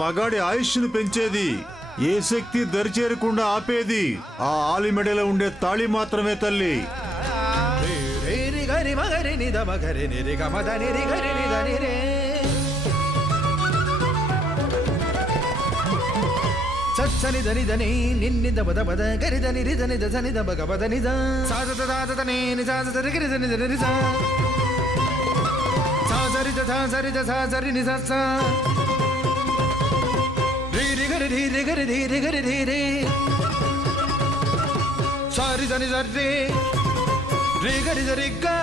మగాడి ఆయుష్ను పెంచేది, ఏ శక్తి దరిచేరకుండా ఆపేది ఆ ఆలిమెడలో ఉండే తాళి మాత్రమే తల్లి. సని దని దని నిన్ని దబ దబ ద గరి దని రి దని ద సని దబ గబ దని ద సాజ ద దాజ దని ని సాజ ద గరి దని దని రి సా సాజరి ద సాజరి ద సాజరి ని సా సా రి రి గరి రి రి గరి రి రి గరి రి రి సారి దని సరి రి గరి రి గా.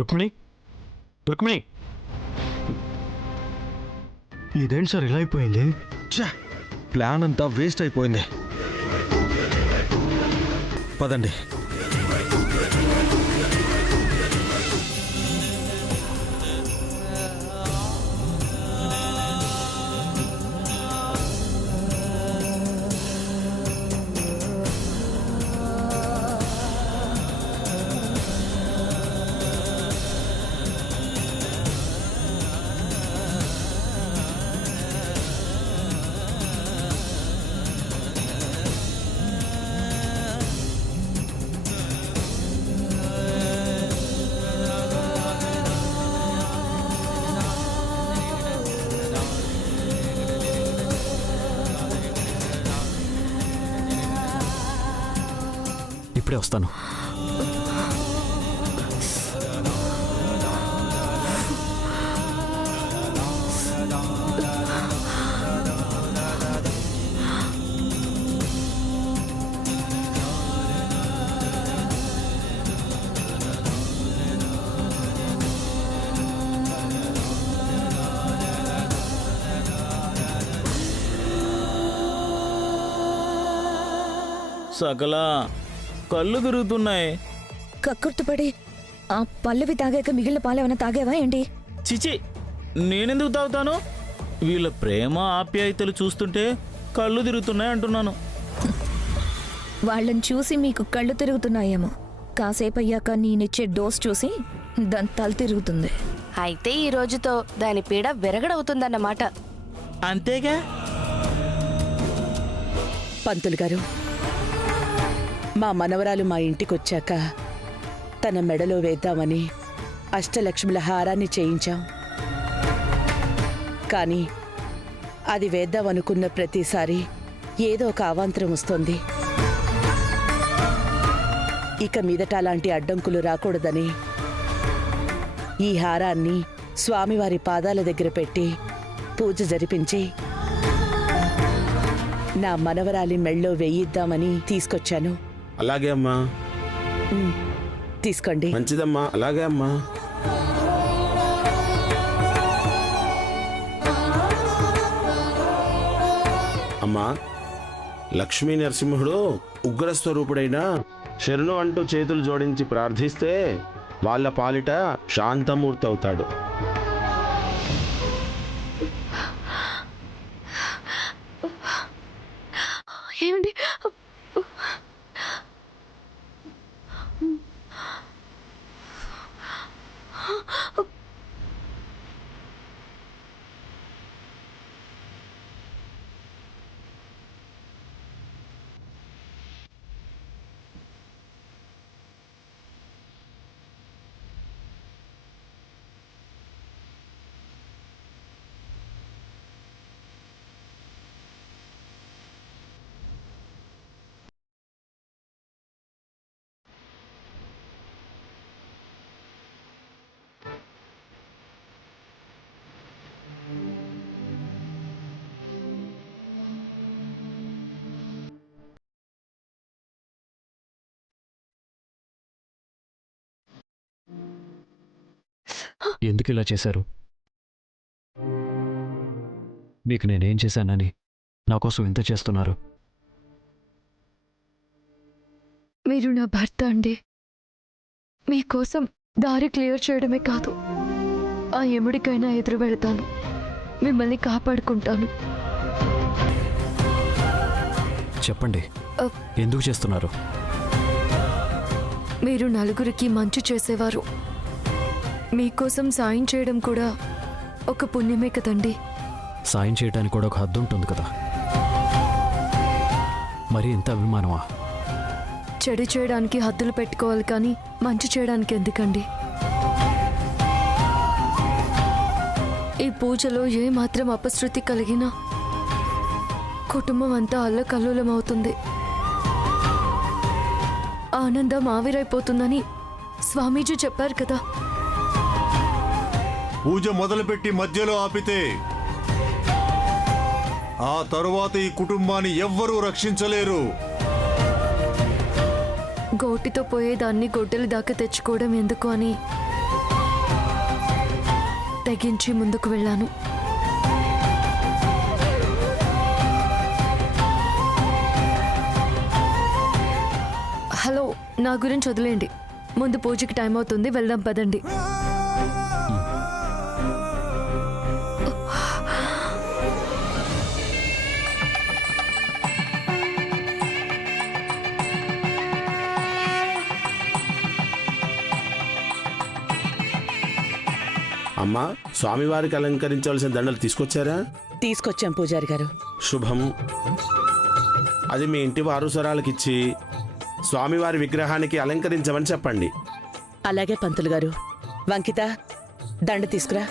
రుక్మిణి, రుక్మిణి, ఇదేంటి సార్ ఇలా అయిపోయింది? ప్లాన్ అంతా వేస్ట్ అయిపోయింది. పదండి. ఇప్పుడే వస్తాను. సకల కళ్ళు తిరుగుతున్నాయి. కక్కుర్తుపడి ఆ పల్లవి తాగాక మిగిలిన పాలేమైనా తాగావా ఏంటి? చిచి, నేనెందుకు తాగుతాను? వీళ్ళ ప్రేమ ఆప్యాయతలు చూస్తుంటే కళ్ళు తిరుగుతున్నాయి అంటున్నాను. వాళ్ళని చూసి మీకు కళ్ళు తిరుగుతున్నాయేమో, కాసేపు అయ్యాక నేనిచ్చే డోస్ చూసి దాని తల తిరుగుతుంది. అయితే ఈ రోజుతో దాని పీడ విరగడవుతుందన్నమాట. అంతేగా. పంతులు గారు, మా మనవరాలు మా ఇంటికొచ్చాక తన మెడలో వేద్దామని అష్టలక్ష్ముల హారాన్ని చేయించాం. కానీ అది వేద్దామనుకున్న ప్రతిసారి ఏదో ఒక అవాంతరం వస్తుంది. ఇక మీదట అలాంటి అడ్డంకులు రాకూడదని ఈ హారాన్ని స్వామివారి పాదాల దగ్గర పెట్టి పూజ జరిపించి నా మనవరాలి మెళ్ళో వేయిద్దామని తీసుకొచ్చాను. అలాగే అమ్మా. తీసుకోండి. మంచిదమ్మా. అలాగే అమ్మా. అమ్మా, లక్ష్మీ నరసింహుడు ఉగ్రస్వరూపుడైన శరణు అంటూ చేతులు జోడించి ప్రార్థిస్తే వాళ్ళ పాలిట శాంతమూర్తి అవుతాడు. ఏమండి? ఎందుకు ఇలా చేశారు? మీకు నేనేం చేశానని నా కోసం ఇంత చేస్తున్నారు? మీరు నా భర్త అండి. మీకోసం దారి క్లియర్ చేయడమే కాదు, ఆ ఎముడికైనా ఎదురు వెళ్తాను, మిమ్మల్ని కాపాడుకుంటాను. చెప్పండి, ఎందుకు చేస్తున్నారు? మీరు నలుగురికి మంచి చేసేవారు. మీకోసం సాయం చేయడం కూడా ఒక పుణ్యమే కదండి. సాయం చేయడానికి కూడా ఒక హద్దు ఉంటుంది కదా. మరి ఇంత అభిమానమా? చెడు చేయడానికి హద్దులు పెట్టుకోవాలి, కానీ మంచి చేయడానికి ఎందుకండి? ఈ పూజలో ఏ మాత్రం అపశృతి కలిగినా కుటుంబం అంతా అల్లకల్లోలం అవుతుంది. ఆనందం ఆవిరైపోతుందని స్వామీజీ చెప్పారు కదా. పూజ మొదలుపెట్టి మధ్యలో ఆపితే ఆ తరువాత ఈ కుటుంబాన్ని ఎవ్వరూ రక్షించలేరు. గోటితో పోయేదాన్ని గొడ్డలి దాకా తెచ్చుకోవడం ఎందుకు అని తెగించి ముందుకు వెళ్ళాను. హలో, నా గురించి వదిలేండి. ముందు పూజకి టైం అవుతుంది, వెళ్దాం పదండి. అమ్మా, స్వామివారికి అలంకరించవలసిన దండలు తీసుకొచ్చారా? తీసుకొచ్చాం పూజారి గారు. శుభం. అది మీ ఇంటి వారసురాలకిచ్చి స్వామివారి విగ్రహానికి అలంకరించమని చెప్పండి. అలాగే పంతులు గారు. వంకిత, దండ తీసుకురా.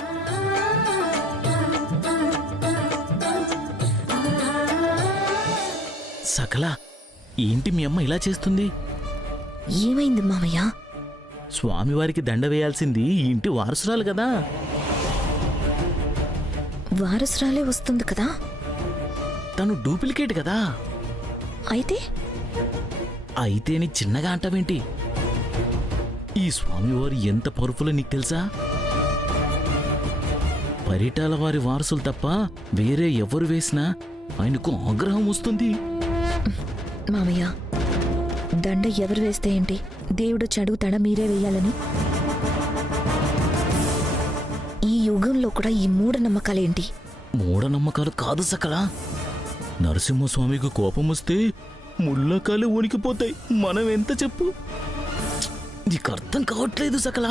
సకల, ఏంటి మీ అమ్మ ఇలా చేస్తుంది? ఏమైంది మామయ్య? స్వామివారికి దండ వేయాల్సింది ఈ ఇంటి వారసురాలు కదా. వారసురాలే వస్తుంది కదా. తను డూప్లికేట్ కదా. అయితే అయితేని చిన్నగా అంటావేంటి? ఈ స్వామివారు ఎంత పవర్ఫుల్ నీకు తెలుసా? పరిటాల వారి వారసులు తప్ప వేరే ఎవరు వేసినా ఆయనకు ఆగ్రహం వస్తుంది. మామయ్య, దండ ఎవరు వేస్తే ఏంటి? దేవుడు చడుగుతాడా మీరే వేయాలని? ఈ యుగంలో కూడా ఈ మూఢనమ్మకాలేంటి? మూఢనమ్మకాలు కాదు సకల. నరసింహస్వామికి కోపం వస్తే ముళ్ళకాలు ఉనికిపోతాయి. మనం ఎంత చెప్పు? నీకు అర్థం కావట్లేదు సకల.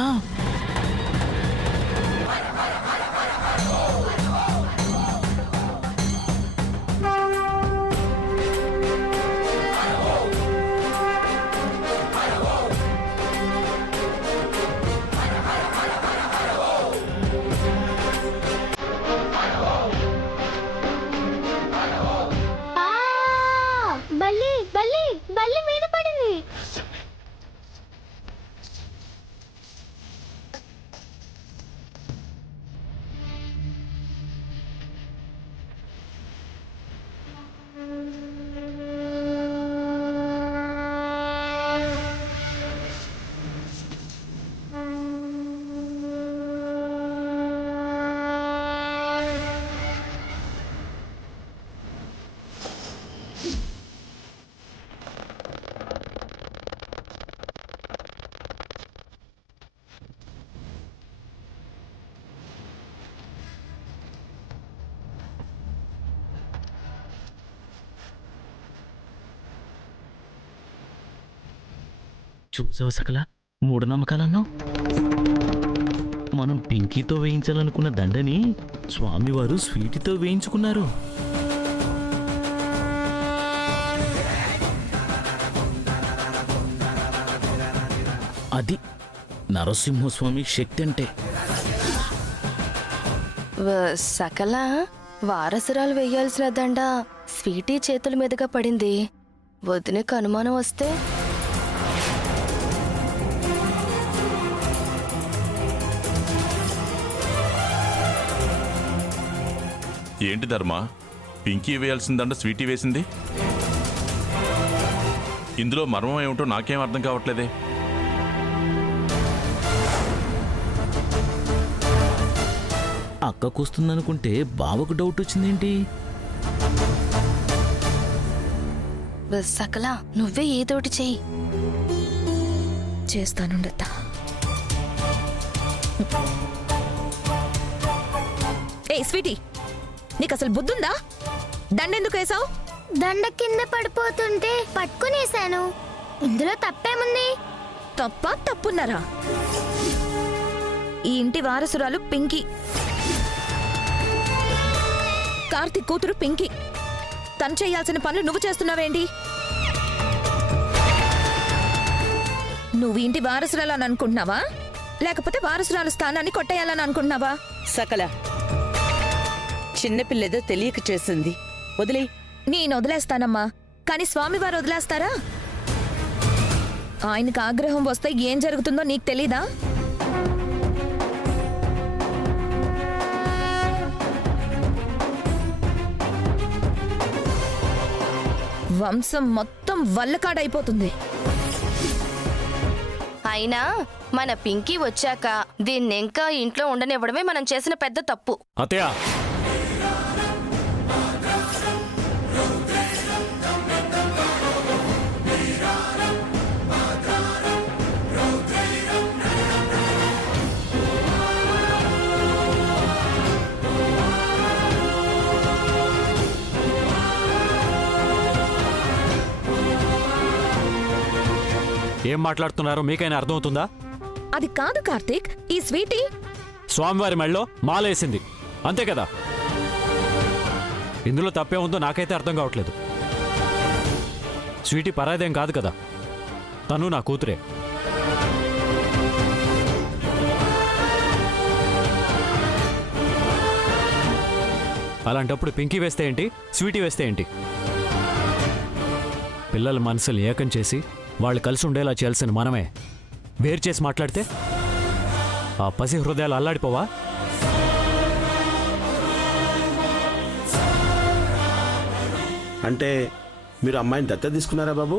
చూసావు సకల మూఢనమ్మకాలన్నావు. మనం పింకీతో వేయించాలనుకున్న దండని స్వామివారు స్వీటితో వేయించుకున్నారు. అది నరసింహస్వామి శక్తి అంటే. సకల వారసురాలు వెయ్యాల్సిన దండ స్వీటీ చేతుల మీదుగా పడింది. వదినకు అనుమానం వస్తే ఏంటి ధర్మ, పింకీ వేయాల్సిందంట స్వీటీ వేసింది? ఇందులో మర్మం ఏమిటో నాకేం అర్థం కావట్లేదే. అక్కకొస్తుందనుకుంటే బావకు డౌట్ వచ్చిందేంటి? సకల నువ్వే ఏదోటి చెయ్యి. చేస్తానుండత. ఏ స్వీటీ, నీకు అసలు బుద్ధుందా? దండెందుకు వేసావు? దండ కింద పడిపోతుంటే పట్టుకునేశాను. ఇందులో తప్పేముంది? తప్పున్నారా? ఈ ఇంటి వారసురాలు పింకీ, కార్తీక్ కూతురు పింకీ. తను చేయాల్సిన పనులు నువ్వు చేస్తున్నావేంటి? నువ్వు ఇంటి వారసురాలని అనుకుంటున్నావా, లేకపోతే వారసురాలు స్థానాన్ని కొట్టేయాలని అనుకుంటున్నావా? సకల చిన్నపిల్లేదో తెలియక చేసింది, వదిలే. నేను వదిలేస్తానమ్మా, కానీ స్వామివారు వదిలేస్తారా? ఆయనకు ఆగ్రహం వస్తే ఏం జరుగుతుందో నీకు తెలీదా? వంశం మొత్తం వల్లకాడైపోతుంది. అయినా మన పింకీ వచ్చాక దీన్ని ఇంకా ఇంట్లో ఉండనివ్వడమే మనం చేసిన పెద్ద తప్పు. అత్తయ్య, ఏం మాట్లాడుతున్నారో మీకైనా అర్థమవుతుందా? అది కాదు కార్తీక్, ఈ స్వీటీ స్వామివారి మెళ్ళలో మాలేసింది, అంతే కదా? ఇందులో తప్పే ఉందో నాకైతే అర్థం కావట్లేదు. స్వీటీ పరాదేం కాదు కదా, తను నా కూతురే. అలాంటప్పుడు పింకీ వేస్తే ఏంటి, స్వీటీ వేస్తే ఏంటి? పిల్లల మనసులు ఏకం చేసి వాళ్ళు కలిసి ఉండేలా చేయాల్సిన మనమే వేరు చేసి మాట్లాడితే ఆ పసి హృదయాలు అల్లాడిపోవా? అంటే మీరు అమ్మాయిని దత్తత తీసుకున్నారా బాబు?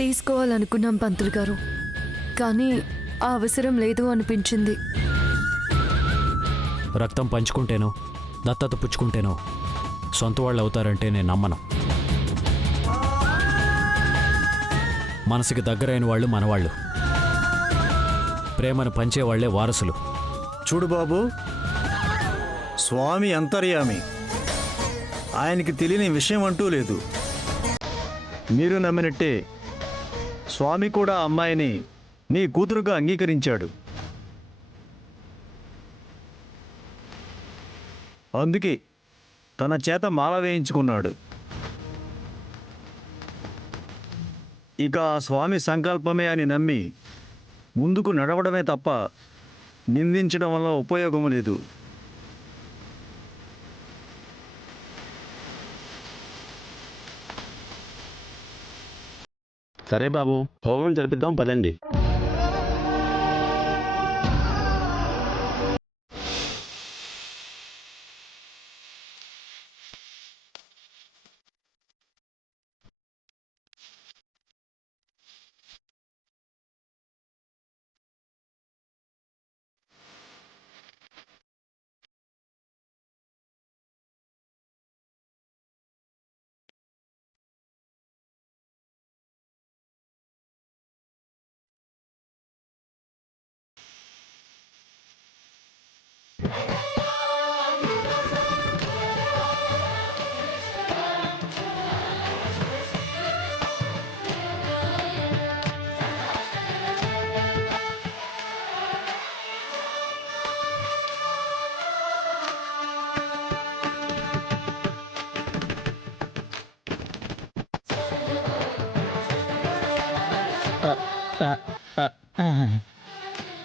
తీసుకోవాలనుకున్నాం పంతులు గారు, కానీ ఆ అవసరం లేదు అనిపించింది. రక్తం పంచుకుంటేనో దత్తత పుచ్చుకుంటేనో సొంత వాళ్ళు అవుతారంటే నేను నమ్మను. మనసుకి దగ్గరైన వాళ్ళు మనవాళ్ళు, ప్రేమను పంచేవాళ్లే వారసులు. చూడు బాబు, స్వామి అంతర్యామి, ఆయనకి తెలియని విషయం అంటూ లేదు. మీరు నమ్మినట్టే స్వామి కూడా అమ్మాయిని నీ కూతురుగా అంగీకరించాడు. అందుకే తన చేత మాల వేయించుకున్నాడు. ఇక ఆ స్వామి సంకల్పమే అని నమ్మి ముందుకు నడవడమే తప్ప నిందించడం వల్ల ఉపయోగం లేదు. సరే బాబు, హోమం జరిపిద్దాం పదండి.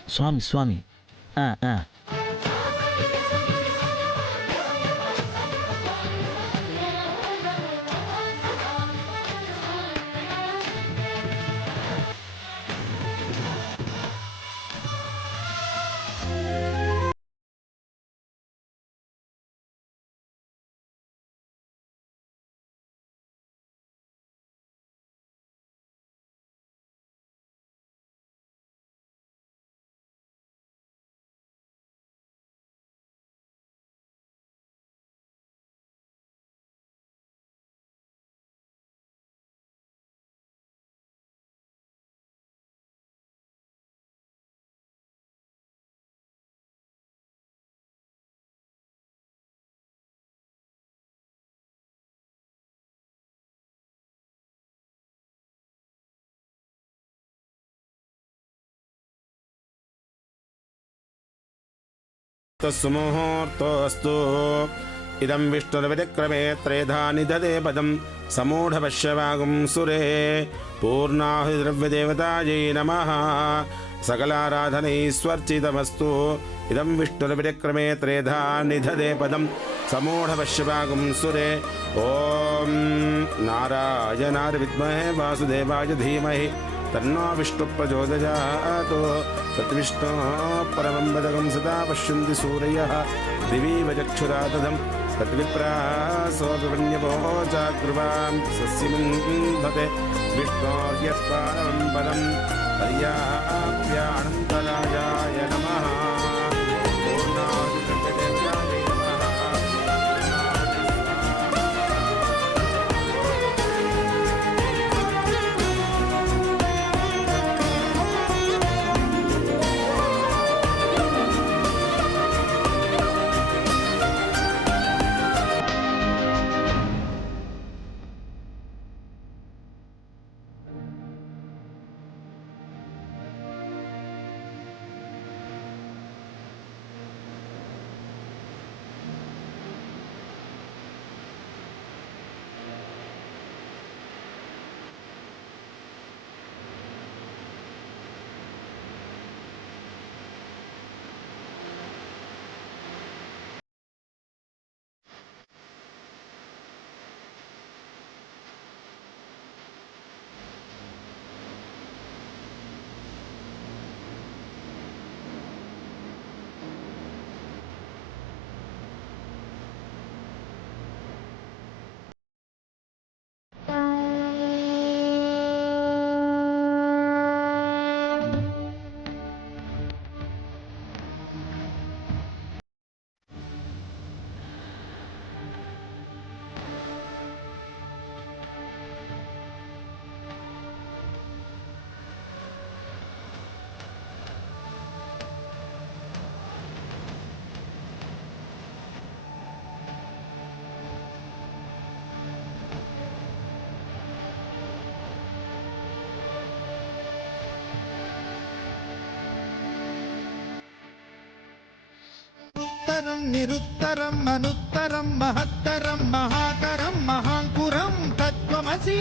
స్వామి స్వామి ఆ, ఆ. సుముహూర్తోస్తు ఇదం విష్ణుర్విక్రమే త్రేధా నిదదే పదం సమూఢపశ్యవాగుం సురే పూర్ణాహుద్రవ్యదేవతాయై నమః సకలారాధనైస్వర్చితమస్తు ఇదం విష్ణుర్విక్రమే త్రేధా నిదదే పదం సమూఢపశ్యవాగుం సురే ఓం నారాయణాయ విద్మహే వాసుదేవాయ ధీమహి తన్నో విష్ణు ప్రచోదయాత్ తద్విష్ణో పరమం పదకం సదా పశ్యంతి సూరయః దివీవ చక్షురాతదం తద్విప్రాసోపిణ్యవో చాగ్రువాం సస్యమింధతే విష్ణోర్యస్పారమం పదం పర్యాప్యానంతరాయాయ నమః పూర్ణాహుతిర్వ్యదేవ్యాయ నమః. ఉత్తరం నిరుత్తరం అనుత్తరం మహత్తరం మహాకరం మహాంకురం తత్వమసి.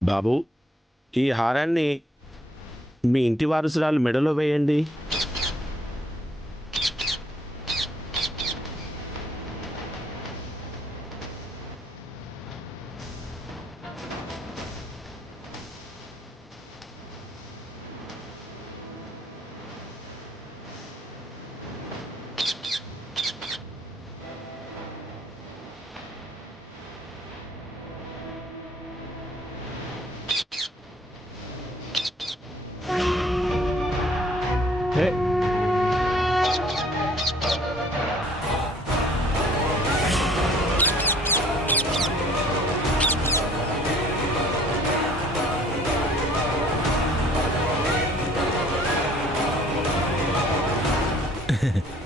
బాబు ఈ హారాన్ని మీ ఇంటి వారసురాలు మెడలో వేయండి. హే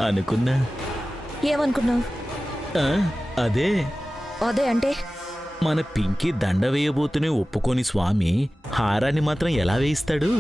అనుకున్నా ఏమనుకున్నావు? ఆ, అదే అదే అంటే మన పింకీ దండ వేయబోతూనే ఒప్పుకొని స్వామి హారాన్ని మాత్రం ఎలా వేయిస్తాడు?